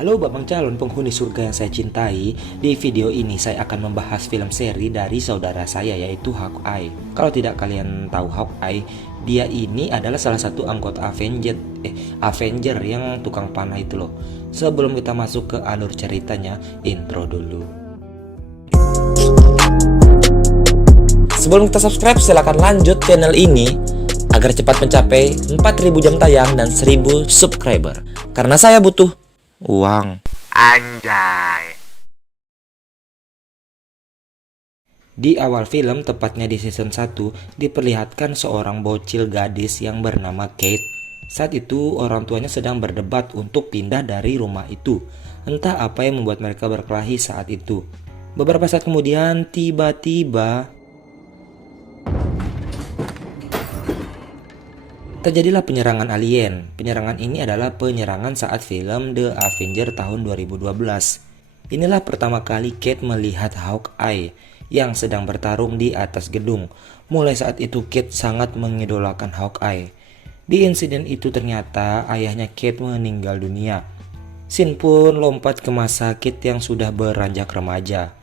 Halo babang calon penghuni surga yang saya cintai. Di video ini saya akan membahas film seri dari saudara saya yaitu Hawkeye. Kalau tidak kalian tahu Hawkeye, dia ini adalah salah satu anggota Avenger yang tukang panah itu loh. Sebelum kita masuk ke alur ceritanya, intro dulu. Sebelum kita subscribe, silahkan lanjut channel ini agar cepat mencapai 4.000 jam tayang dan 1.000 subscriber. Karena saya butuh uang. Anjay. Di awal film, tepatnya di season 1, diperlihatkan seorang bocil gadis yang bernama Kate. Saat itu orang tuanya sedang berdebat untuk pindah dari rumah itu. Entah apa yang membuat mereka berkelahi saat itu. Beberapa saat kemudian tiba-tiba terjadilah penyerangan alien. Penyerangan ini adalah penyerangan saat film The Avenger tahun 2012. Inilah pertama kali Kate melihat Hawkeye yang sedang bertarung di atas gedung. Mulai saat itu Kate sangat mengidolakan Hawkeye. Di insiden itu ternyata ayahnya Kate meninggal dunia. Sin pun lompat ke masa Kate yang sudah beranjak remaja.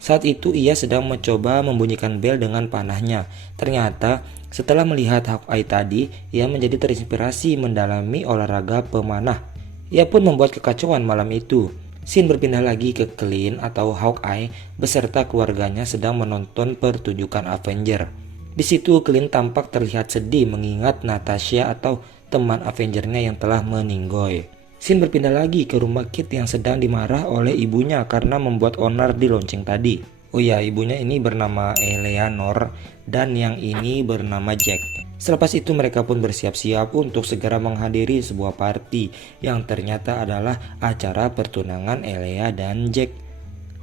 Saat itu ia sedang mencoba membunyikan bel dengan panahnya. Ternyata setelah melihat Hawkeye tadi, ia menjadi terinspirasi mendalami olahraga pemanah. Ia pun membuat kekacauan malam itu. Sin berpindah lagi ke Clint atau Hawkeye beserta keluarganya sedang menonton pertunjukan Avenger. Di situ Clint tampak terlihat sedih mengingat Natasha atau teman Avengernya yang telah meninggoy. Sin berpindah lagi ke rumah Kate yang sedang dimarah oleh ibunya karena membuat onar di lonceng tadi. Oh ya, ibunya ini bernama Eleanor dan yang ini bernama Jack. Selepas itu mereka pun bersiap-siap untuk segera menghadiri sebuah party yang ternyata adalah acara pertunangan Elea dan Jack.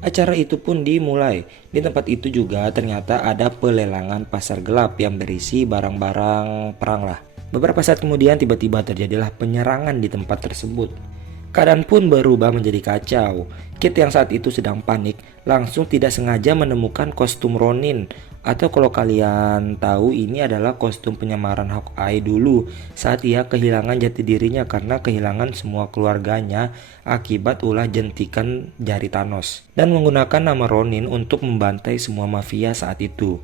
Acara itu pun dimulai. Di tempat itu juga ternyata ada pelelangan pasar gelap yang berisi barang-barang perang lah. Beberapa saat kemudian tiba-tiba terjadilah penyerangan di tempat tersebut. Keadaan pun berubah menjadi kacau. Kate yang saat itu sedang panik langsung tidak sengaja menemukan kostum Ronin. Atau kalau kalian tahu, ini adalah kostum penyamaran Hawkeye dulu saat ia kehilangan jati dirinya karena kehilangan semua keluarganya akibat ulah jentikan jari Thanos. Dan menggunakan nama Ronin untuk membantai semua mafia saat itu.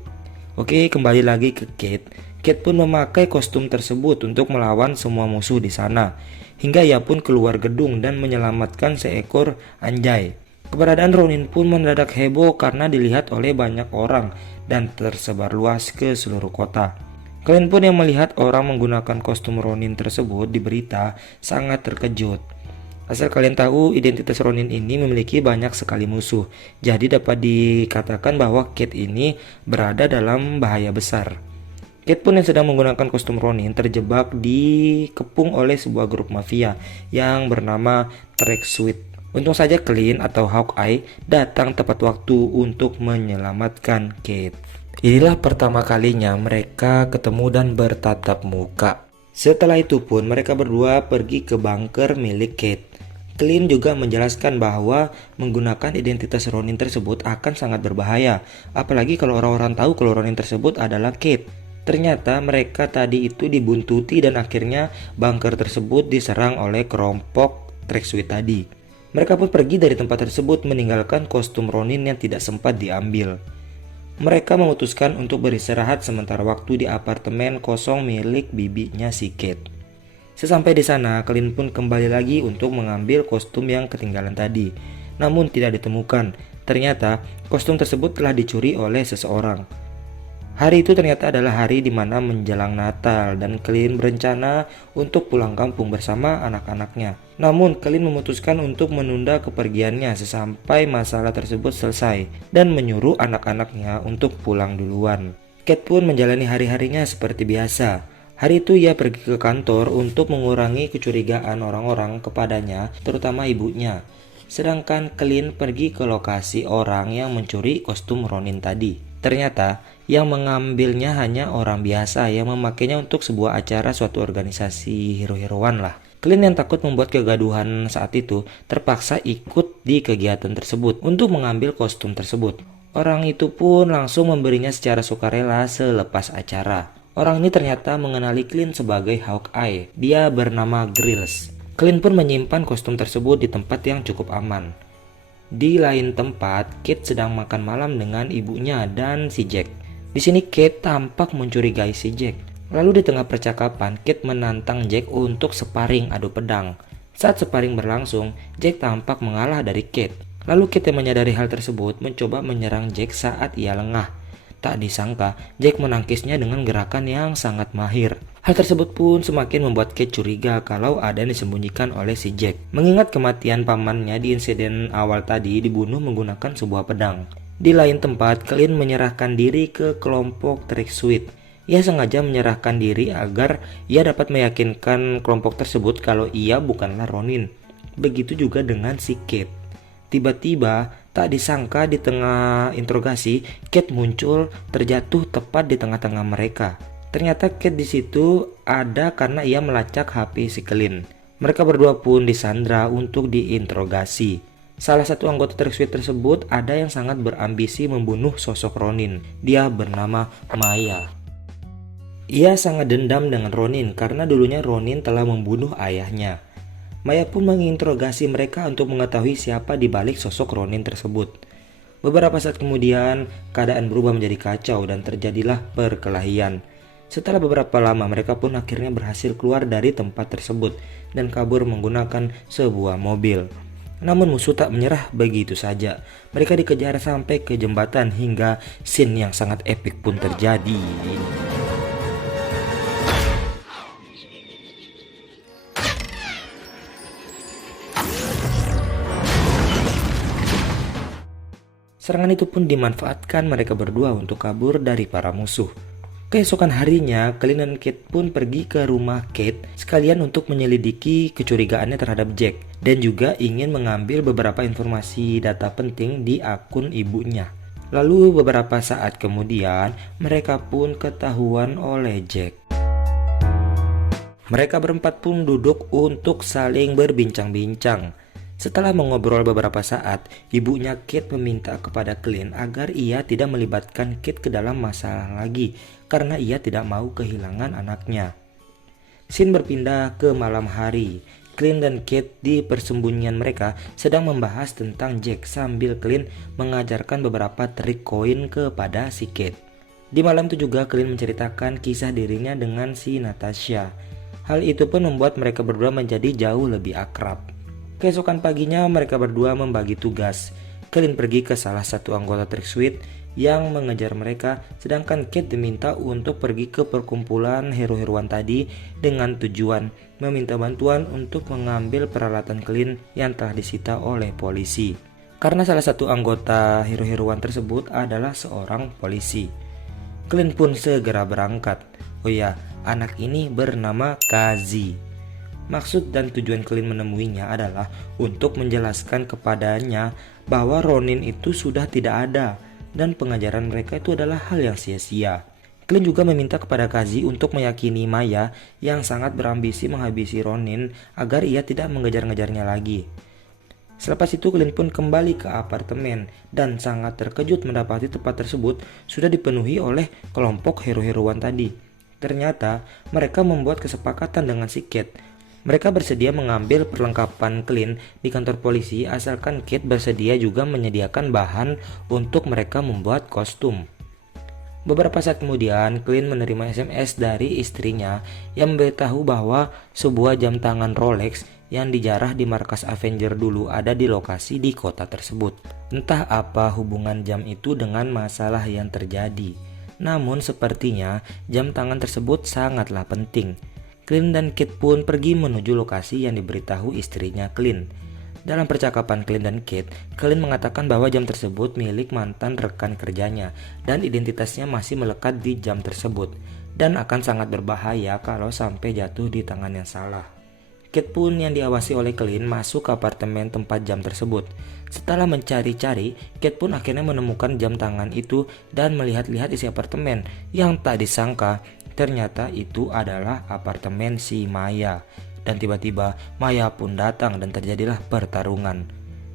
Oke, kembali lagi ke Kate. Kate pun memakai kostum tersebut untuk melawan semua musuh di sana. Hingga ia pun keluar gedung dan menyelamatkan seekor anjay. Keberadaan Ronin pun mendadak heboh karena dilihat oleh banyak orang dan tersebar luas ke seluruh kota. Kalian pun yang melihat orang menggunakan kostum Ronin tersebut di berita sangat terkejut. Asal kalian tahu, identitas Ronin ini memiliki banyak sekali musuh. Jadi dapat dikatakan bahwa Kate ini berada dalam bahaya besar. Kate pun yang sedang menggunakan kostum Ronin terjebak dikepung oleh sebuah grup mafia yang bernama Tracksuit. Untung saja Clint atau Hawkeye datang tepat waktu untuk menyelamatkan Kate. Inilah pertama kalinya mereka ketemu dan bertatap muka. Setelah itu pun mereka berdua pergi ke bunker milik Kate. Clint juga menjelaskan bahwa menggunakan identitas Ronin tersebut akan sangat berbahaya. Apalagi kalau orang-orang tahu kalau Ronin tersebut adalah Kate. Ternyata mereka tadi itu dibuntuti dan akhirnya bunker tersebut diserang oleh kelompok Tracksuit tadi. Mereka pun pergi dari tempat tersebut meninggalkan kostum Ronin yang tidak sempat diambil. Mereka memutuskan untuk beristirahat sementara waktu di apartemen kosong milik bibinya si Kate. Sesampai di sana, Clint pun kembali lagi untuk mengambil kostum yang ketinggalan tadi. Namun tidak ditemukan. Ternyata kostum tersebut telah dicuri oleh seseorang. Hari itu ternyata adalah hari di mana menjelang Natal dan Clint berencana untuk pulang kampung bersama anak-anaknya. Namun Clint memutuskan untuk menunda kepergiannya sesampai masalah tersebut selesai dan menyuruh anak-anaknya untuk pulang duluan. Kate pun menjalani hari-harinya seperti biasa. Hari itu ia pergi ke kantor untuk mengurangi kecurigaan orang-orang kepadanya, terutama ibunya. Sedangkan Clint pergi ke lokasi orang yang mencuri kostum Ronin tadi. Ternyata yang mengambilnya hanya orang biasa yang memakainya untuk sebuah acara suatu organisasi hero-heroan lah. Clint yang takut membuat kegaduhan saat itu terpaksa ikut di kegiatan tersebut untuk mengambil kostum tersebut. Orang itu pun langsung memberinya secara sukarela selepas acara. Orang ini ternyata mengenali Clint sebagai Hawkeye. Dia bernama Grills. Clint pun menyimpan kostum tersebut di tempat yang cukup aman. Di lain tempat, Kate sedang makan malam dengan ibunya dan si Jack. Di sini Kate tampak mencurigai si Jack. Lalu di tengah percakapan, Kate menantang Jack untuk sparring adu pedang. Saat sparring berlangsung, Jack tampak mengalah dari Kate. Lalu Kate yang menyadari hal tersebut mencoba menyerang Jack saat ia lengah. Tak disangka, Jack menangkisnya dengan gerakan yang sangat mahir. Hal tersebut pun semakin membuat Kate curiga kalau ada yang disembunyikan oleh si Jack. Mengingat kematian pamannya di insiden awal tadi dibunuh menggunakan sebuah pedang. Di lain tempat, Clint menyerahkan diri ke kelompok Trick Suite. Ia sengaja menyerahkan diri agar ia dapat meyakinkan kelompok tersebut kalau ia bukanlah Ronin. Begitu juga dengan si Kate. Tiba-tiba, tak disangka di tengah interogasi, Kate muncul terjatuh tepat di tengah-tengah mereka. Ternyata Kate di situ ada karena ia melacak HP si Clint. Mereka berdua pun disandra untuk diinterogasi. Salah satu anggota Trick Suite tersebut ada yang sangat berambisi membunuh sosok Ronin. Dia bernama Maya. Ia sangat dendam dengan Ronin karena dulunya Ronin telah membunuh ayahnya. Maya pun menginterogasi mereka untuk mengetahui siapa di balik sosok Ronin tersebut. Beberapa saat kemudian, keadaan berubah menjadi kacau dan terjadilah perkelahian. Setelah beberapa lama, mereka pun akhirnya berhasil keluar dari tempat tersebut dan kabur menggunakan sebuah mobil. Namun musuh tak menyerah begitu saja. Mereka dikejar sampai ke jembatan hingga scene yang sangat epik pun terjadi. Serangan itu pun dimanfaatkan mereka berdua untuk kabur dari para musuh. Keesokan harinya, Clint dan Kate pun pergi ke rumah Kate sekalian untuk menyelidiki kecurigaannya terhadap Jack dan juga ingin mengambil beberapa informasi data penting di akun ibunya. Lalu beberapa saat kemudian, mereka pun ketahuan oleh Jack. Mereka berempat pun duduk untuk saling berbincang-bincang. Setelah mengobrol beberapa saat, ibunya Kate meminta kepada Clint agar ia tidak melibatkan Kate ke dalam masalah lagi karena ia tidak mau kehilangan anaknya. Scene berpindah ke malam hari. Clint dan Kate di persembunyian mereka sedang membahas tentang Jack sambil Clint mengajarkan beberapa trik koin kepada si Kate. Di malam itu juga Clint menceritakan kisah dirinya dengan si Natasha. Hal itu pun membuat mereka berdua menjadi jauh lebih akrab. Keesokan paginya mereka berdua membagi tugas. Clint pergi ke salah satu anggota Trick Suite yang mengejar mereka, sedangkan Kate diminta untuk pergi ke perkumpulan hero-heroan tadi dengan tujuan meminta bantuan untuk mengambil peralatan Clint yang telah disita oleh polisi. Karena salah satu anggota hero-heroan tersebut adalah seorang polisi. Clint pun segera berangkat. Oh ya, anak ini bernama Kazi. Maksud dan tujuan Clint menemuinya adalah untuk menjelaskan kepadanya bahwa Ronin itu sudah tidak ada dan pengajaran mereka itu adalah hal yang sia-sia. Clint juga meminta kepada Kazi untuk meyakini Maya yang sangat berambisi menghabisi Ronin agar ia tidak mengejar-ngejarnya lagi. Selepas itu Clint pun kembali ke apartemen dan sangat terkejut mendapati tempat tersebut sudah dipenuhi oleh kelompok hero-heroan tadi. Ternyata mereka membuat kesepakatan dengan si Kate. Mereka bersedia mengambil perlengkapan Clint di kantor polisi asalkan Kate bersedia juga menyediakan bahan untuk mereka membuat kostum. Beberapa saat kemudian, Clint menerima SMS dari istrinya yang memberitahu bahwa sebuah jam tangan Rolex yang dijarah di markas Avenger dulu ada di lokasi di kota tersebut. Entah apa hubungan jam itu dengan masalah yang terjadi. Namun sepertinya jam tangan tersebut sangatlah penting. Clint dan Kate pun pergi menuju lokasi yang diberitahu istrinya Clint. Dalam percakapan Clint dan Kate, Clint mengatakan bahwa jam tersebut milik mantan rekan kerjanya dan identitasnya masih melekat di jam tersebut dan akan sangat berbahaya kalau sampai jatuh di tangan yang salah. Kate pun yang diawasi oleh Clint masuk ke apartemen tempat jam tersebut. Setelah mencari-cari, Kate pun akhirnya menemukan jam tangan itu dan melihat-lihat isi apartemen yang tak disangka ternyata itu adalah apartemen si Maya. Dan tiba-tiba Maya pun datang dan terjadilah pertarungan.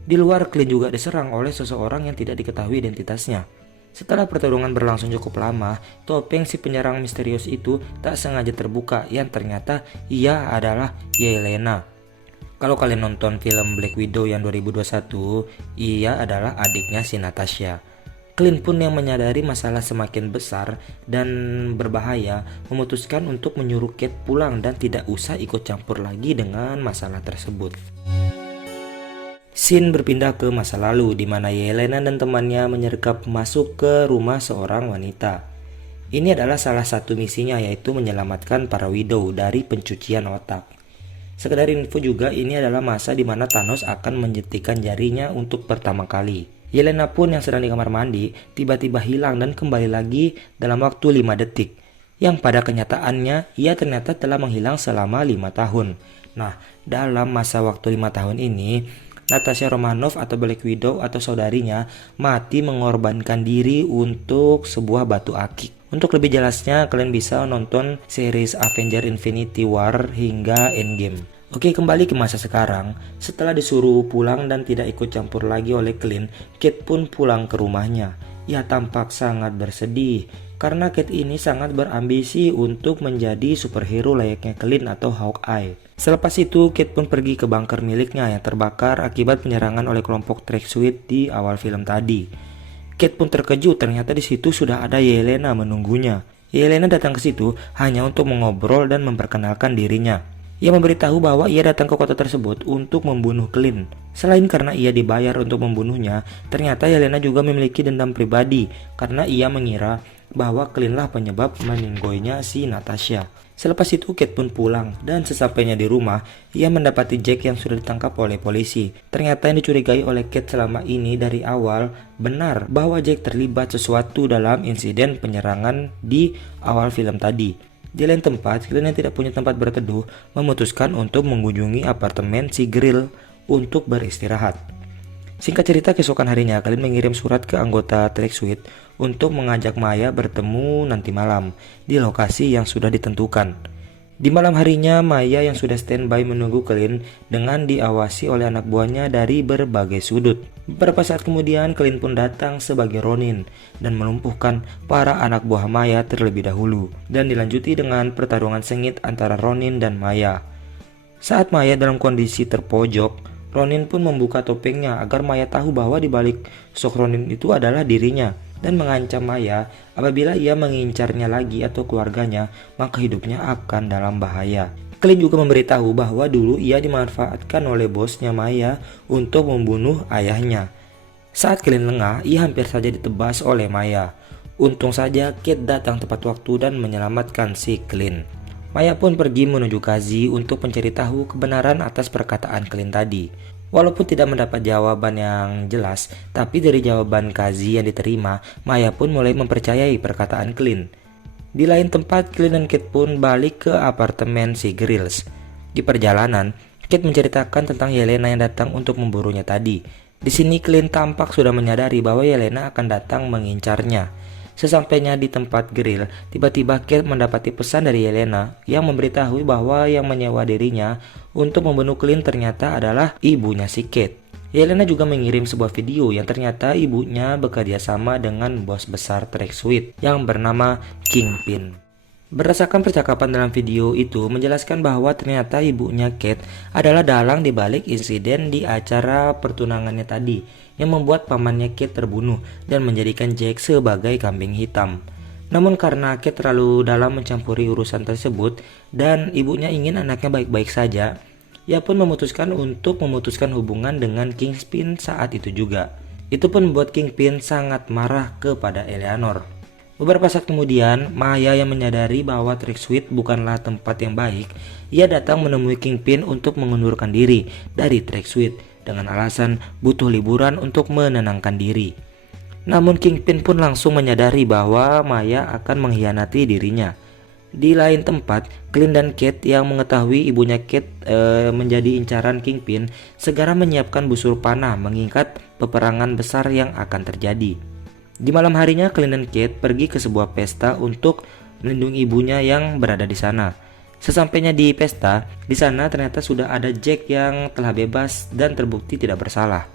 Di luar Clint juga diserang oleh seseorang yang tidak diketahui identitasnya. Setelah pertarungan berlangsung cukup lama, topeng si penyerang misterius itu tak sengaja terbuka yang ternyata ia adalah Yelena. Kalau kalian nonton film Black Widow yang 2021, ia adalah adiknya si Natasha. Clint pun yang menyadari masalah semakin besar dan berbahaya, memutuskan untuk menyuruh Kate pulang dan tidak usah ikut campur lagi dengan masalah tersebut. Scene berpindah ke masa lalu di mana Yelena dan temannya menyergap masuk ke rumah seorang wanita. Ini adalah salah satu misinya, yaitu menyelamatkan para Widow dari pencucian otak. Sekedar info juga, ini adalah masa di mana Thanos akan menjentikan jarinya untuk pertama kali. Yelena pun yang sedang di kamar mandi tiba-tiba hilang dan kembali lagi dalam waktu 5 detik. Yang pada kenyataannya ia ternyata telah menghilang selama 5 tahun. Nah, dalam masa waktu 5 tahun ini, Natasha Romanoff atau Black Widow atau saudarinya mati mengorbankan diri untuk sebuah batu akik. Untuk lebih jelasnya, kalian bisa nonton series Avengers Infinity War hingga Endgame. Oke, kembali ke masa sekarang. Setelah disuruh pulang dan tidak ikut campur lagi oleh Clint, Kate pun pulang ke rumahnya. Ia tampak sangat bersedih karena Kate ini sangat berambisi untuk menjadi superhero layaknya Clint atau Hawkeye. Selepas itu, Kate pun pergi ke bunker miliknya yang terbakar akibat penyerangan oleh kelompok Tracksuit di awal film tadi. Kate pun terkejut, ternyata di situ sudah ada Yelena menunggunya. Yelena datang ke situ hanya untuk mengobrol dan memperkenalkan dirinya. Ia memberitahu bahwa ia datang ke kota tersebut untuk membunuh Clint. Selain karena ia dibayar untuk membunuhnya, ternyata Yelena juga memiliki dendam pribadi karena ia mengira bahwa Clint lah penyebab meninggoynya si Natasha. Selepas itu Kate pun pulang dan sesampainya di rumah, ia mendapati Jack yang sudah ditangkap oleh polisi. Ternyata yang dicurigai oleh Kate selama ini dari awal benar bahwa Jack terlibat sesuatu dalam insiden penyerangan di awal film tadi. Di lain tempat, Clint yang tidak punya tempat berteduh memutuskan untuk mengunjungi apartemen si Grill untuk beristirahat. Singkat cerita, keesokan harinya Clint mengirim surat ke anggota Tracksuit untuk mengajak Maya bertemu nanti malam di lokasi yang sudah ditentukan. Di malam harinya, Maya yang sudah standby menunggu Clint dengan diawasi oleh anak buahnya dari berbagai sudut. Beberapa saat kemudian, Clint pun datang sebagai Ronin dan melumpuhkan para anak buah Maya terlebih dahulu, dan dilanjuti dengan pertarungan sengit antara Ronin dan Maya. Saat Maya dalam kondisi terpojok, Ronin pun membuka topengnya agar Maya tahu bahwa di balik sok Ronin itu adalah dirinya, dan mengancam Maya apabila ia mengincarnya lagi atau keluarganya, maka hidupnya akan dalam bahaya. Clint juga memberitahu bahwa dulu ia dimanfaatkan oleh bosnya Maya untuk membunuh ayahnya. Saat Clint lengah, ia hampir saja ditebas oleh Maya. Untung saja Kate datang tepat waktu dan menyelamatkan si Clint. Maya pun pergi menuju Kazi untuk mencari tahu kebenaran atas perkataan Clint tadi. Walaupun tidak mendapat jawaban yang jelas, tapi dari jawaban Kazi yang diterima, Maya pun mulai mempercayai perkataan Clint. Di lain tempat, Clint dan Kate pun balik ke apartemen si Grills. Di perjalanan, Kate menceritakan tentang Yelena yang datang untuk memburunya tadi. Di sini Clint tampak sudah menyadari bahwa Yelena akan datang mengincarnya. Sesampainya di tempat grill, tiba-tiba Kate mendapati pesan dari Yelena yang memberitahu bahwa yang menyewa dirinya untuk membunuh Clint ternyata adalah ibunya si Kate. Yelena juga mengirim sebuah video yang ternyata ibunya bekerja sama dengan bos besar Tracksuit yang bernama Kingpin. Berdasarkan percakapan dalam video itu menjelaskan bahwa ternyata ibunya Kate adalah dalang di balik insiden di acara pertunangannya tadi yang membuat pamannya Kate terbunuh dan menjadikan Jack sebagai kambing hitam. Namun karena Kate terlalu dalam mencampuri urusan tersebut dan ibunya ingin anaknya baik-baik saja, ia pun memutuskan untuk memutuskan hubungan dengan Kingpin saat itu juga. Itu pun membuat Kingpin sangat marah kepada Eleanor. Beberapa saat kemudian, Maya yang menyadari bahwa Tracksuit bukanlah tempat yang baik, ia datang menemui Kingpin untuk mengundurkan diri dari Tracksuit dengan alasan butuh liburan untuk menenangkan diri. Namun Kingpin pun langsung menyadari bahwa Maya akan mengkhianati dirinya. Di lain tempat, Clint dan Kate yang mengetahui ibunya Kate menjadi incaran Kingpin segera menyiapkan busur panah mengingat peperangan besar yang akan terjadi. Di malam harinya, Clint dan Kate pergi ke sebuah pesta untuk melindungi ibunya yang berada di sana. Sesampainya di pesta, di sana ternyata sudah ada Jack yang telah bebas dan terbukti tidak bersalah.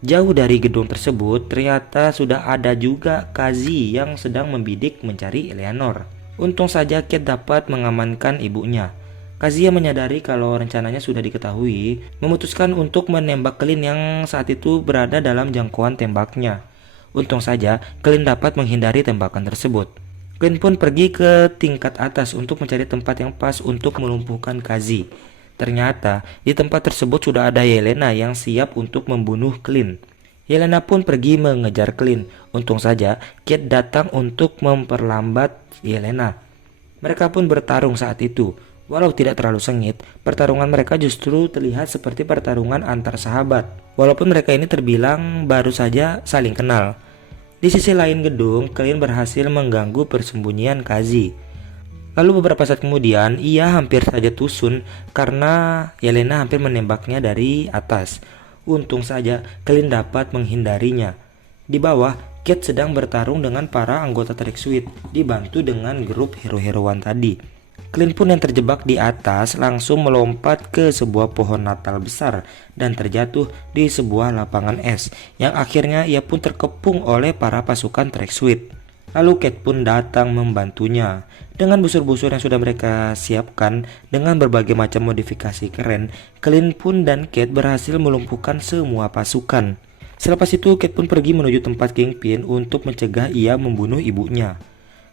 Jauh dari gedung tersebut, ternyata sudah ada juga Kazi yang sedang membidik mencari Eleanor. Untung saja Kate dapat mengamankan ibunya. Kazuya menyadari kalau rencananya sudah diketahui, memutuskan untuk menembak Clint yang saat itu berada dalam jangkauan tembaknya. Untung saja, Clint dapat menghindari tembakan tersebut. Clint pun pergi ke tingkat atas untuk mencari tempat yang pas untuk melumpuhkan Kazi. Ternyata, di tempat tersebut sudah ada Yelena yang siap untuk membunuh Clint. Yelena pun pergi mengejar Clint. Untung saja, Kate datang untuk memperlambat Yelena. Mereka pun bertarung saat itu. Walau tidak terlalu sengit, pertarungan mereka justru terlihat seperti pertarungan antar sahabat. Walaupun mereka ini terbilang baru saja saling kenal. Di sisi lain gedung, Clint berhasil mengganggu persembunyian Kazi. Lalu beberapa saat kemudian, ia hampir saja tusun karena Yelena hampir menembaknya dari atas. Untung saja, Clint dapat menghindarinya. Di bawah, Kate sedang bertarung dengan para anggota Track Suite, dibantu dengan grup hero-heroan tadi. Clint pun yang terjebak di atas langsung melompat ke sebuah pohon natal besar dan terjatuh di sebuah lapangan es yang akhirnya ia pun terkepung oleh para pasukan Track Suite. Lalu Kate pun datang membantunya. Dengan busur-busur yang sudah mereka siapkan dengan berbagai macam modifikasi keren, Clint pun dan Kate berhasil melumpuhkan semua pasukan. Selepas itu Kate pun pergi menuju tempat Kingpin untuk mencegah ia membunuh ibunya.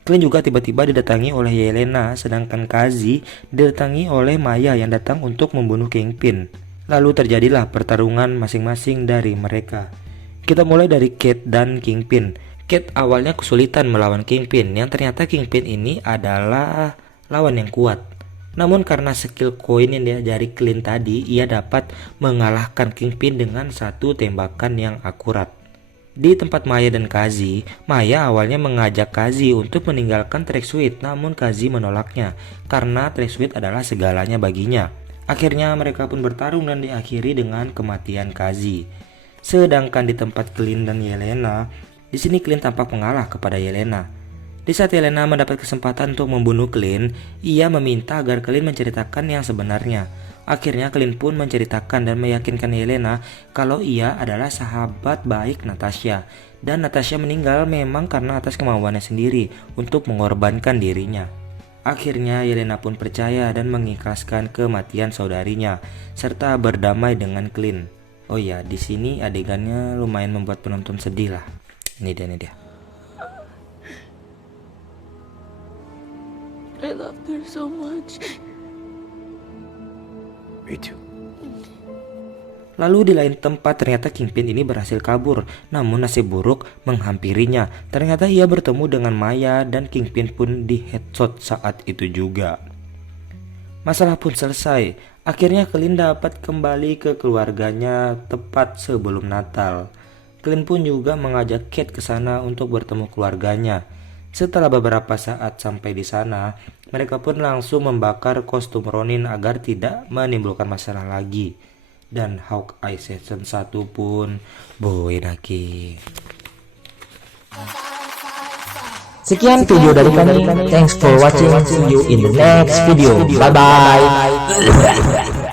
Clint juga tiba-tiba didatangi oleh Yelena, sedangkan Kazi didatangi oleh Maya yang datang untuk membunuh Kingpin. Lalu terjadilah pertarungan masing-masing dari mereka. Kita mulai dari Kate dan Kingpin. Kate awalnya kesulitan melawan Kingpin, yang ternyata Kingpin ini adalah lawan yang kuat. Namun karena skill koin yang diajari Clint tadi, ia dapat mengalahkan Kingpin dengan satu tembakan yang akurat. Di tempat Maya dan Kazi, Maya awalnya mengajak Kazi untuk meninggalkan Track Suite, namun Kazi menolaknya karena Track Suite adalah segalanya baginya. Akhirnya mereka pun bertarung dan diakhiri dengan kematian Kazi. Sedangkan di tempat Clint dan Yelena, di sini Clint tampak mengalah kepada Yelena. Di saat Yelena mendapat kesempatan untuk membunuh Clint, ia meminta agar Clint menceritakan yang sebenarnya. Akhirnya Clint pun menceritakan dan meyakinkan Yelena kalau ia adalah sahabat baik Natasha. Dan Natasha meninggal memang karena atas kemauannya sendiri untuk mengorbankan dirinya. Akhirnya Yelena pun percaya dan mengikhlaskan kematian saudarinya serta berdamai dengan Clint. Oh ya, di sini adegannya lumayan membuat penonton sedih lah. Ini dia. I love her so much. Me too. Lalu di lain tempat ternyata Kingpin ini berhasil kabur, namun nasib buruk menghampirinya. Ternyata ia bertemu dengan Maya dan Kingpin pun di headshot saat itu juga. Masalah pun selesai. Akhirnya Clint dapat kembali ke keluarganya tepat sebelum Natal. Clint pun juga mengajak Kate ke sana untuk bertemu keluarganya. Setelah beberapa saat sampai di sana, mereka pun langsung membakar kostum Ronin agar tidak menimbulkan masalah lagi. Dan Hawkeye Season 1 pun boy lagi. Sekian video dari kami. Thanks for watching. See you in the next video. Bye bye.